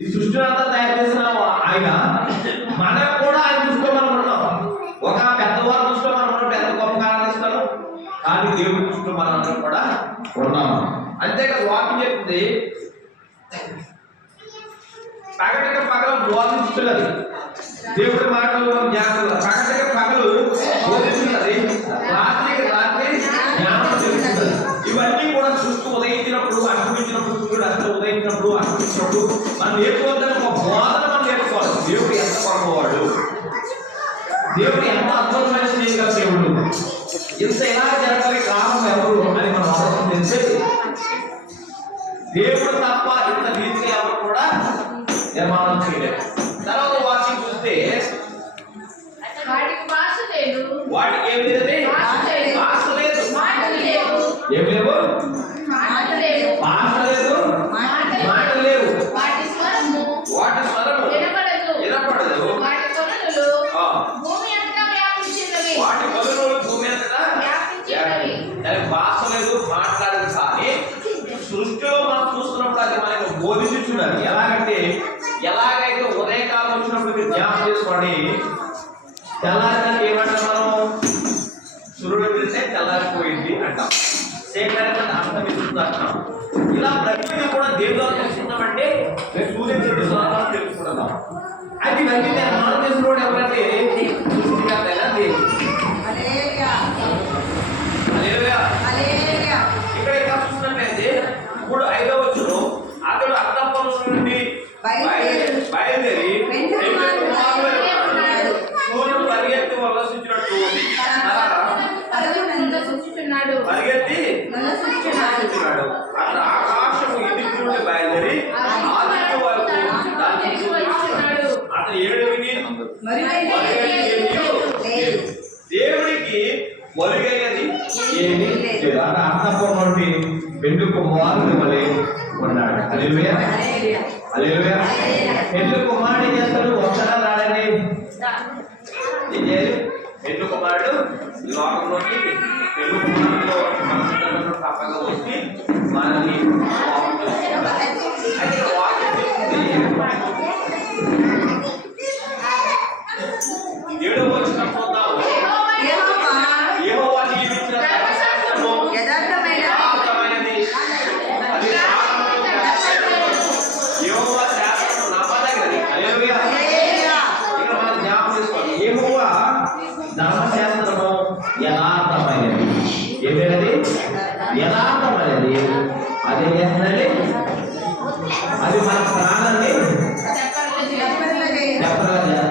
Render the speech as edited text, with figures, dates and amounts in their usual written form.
ఈ సృష్టిని అంతా తయారు చేసిన ఆయన మనకు కూడా ఆయన దృష్టిలో మనం ఉన్నాం. ఒక పెద్దవారి దృష్టిలో మనం ఉన్నాం, పెద్ద గొప్ప ఆనందిస్తాను, కానీ దేవుడి దృష్టిలో మనం అందరం కూడా ఉన్నాము. అంతేకాదు వాక్యం చెప్తుంది పగటిక పగలు బోధిస్తున్నది దేవుడి మాటలు జ్ఞానం, పగటిక పగలు బోధిస్తున్నది, రాత్రికి రాత్రి జ్ఞానం తెలుస్తున్నది. ఇవన్నీ కూడా సృష్టి ఉదయించినప్పుడు అస్తమించినప్పుడు, సూర్యుడు ఉదయించినప్పుడు అస్తమించినప్పుడు మనం నేర్చుకోవాలని ఒక బోధన మనం నేర్చుకోవాలి. దేవుడు ఎంత గొప్పవాడు, దేవుడు ఎంత అద్భుతమైన చేయగల దేవుడు, ఇంత ఎలా జరగాలి కారణం ఎవరు అని మనం ఆలోచన చేసేది. దేవుడు తప్ప ఇంత రీతిగా ఎవరు కూడా నిర్మాణం చేయలేదు. తర్వాత వాక్యం చూస్తే వాటికి భాష లేదు, వాటికి ఏమి లేదు, భాష లేదు, ఏం లేవు, భాష లేదు, మాట లేవు, వాటి స్వరము వినపడదు, వాటి కొలనులు భూమి అంతటా వ్యాపించినవి. భాష లేదు, మాట్లాడదు. కానీ సృష్టిలో మనం చూస్తున్నప్పుడు అది మనకు బోధించున్నది. ఎలాగైతే ఉదయకాలం వచ్చినప్పుడు మీరు జ్ఞాపకం చేసుకోండి, తెల్లారి ఏమంటాం మనం, సూర్యుడు వెళ్తే తెల్లారిపోయింది అంటాం, సేకరణ అస్తమిస్తుంది అంటాం. ఇలా ప్రతిదీ కూడా దేవుడు తెలుసుకున్నామంటే మేము సూర్యుడు తెలుసుకుంటాం. అయితే ఇవన్నీ నేను మనం తెలుసుకోవడం ఎవరంటే సృష్టికర్తైన దేవుడు. ఇక్కడ ఎలా చూసినట్లయితే ఇప్పుడు 5వ వచనం, అతడు అత్తప్పం నుండి బయలుదేరి సూర్యుడు పరిగెత్తి వలసించినట్టు పరిగెత్తి వలసించినాడు. అతడు ఆకాశము ఎదుటి నుండి బయలుదేరి ఆదిత్య వరకు అతను 7 దేవుడికి ఒరిగైనది ఏమి లేదు. అతను అత్తప్పం నుండి పెండు కుమారుని వలె ఉన్నాడు. హల్లెలూయా, హల్లెలూయా. పెండు కుమారుడు చేస్తాడు, ఒకసారి రాడండి. ఏం చేయాలి? పెండు కుమారుడు లోకంలోకి పెండు కుమారుడు తప్పగా వచ్చి మనల్ని అయితే వాక్యం ఏడో వచ్చిన చూద్దాం. యెహోవా నియమించిన ధర్మశాస్త్రము యథార్థమైనది, యెహోవా శాస్త్రము నమ్మదగినది. హల్లెలూయా. ఇక్కడ మనం జ్ఞాపకం చేసుకోవాలి, యెహోవా ధర్మశాస్త్రము యథార్థమైనది. ఏమైనది? యథార్థమైనది. అది చేస్తున్నది, అది మన ప్రాణాన్ని చెప్పగలదు.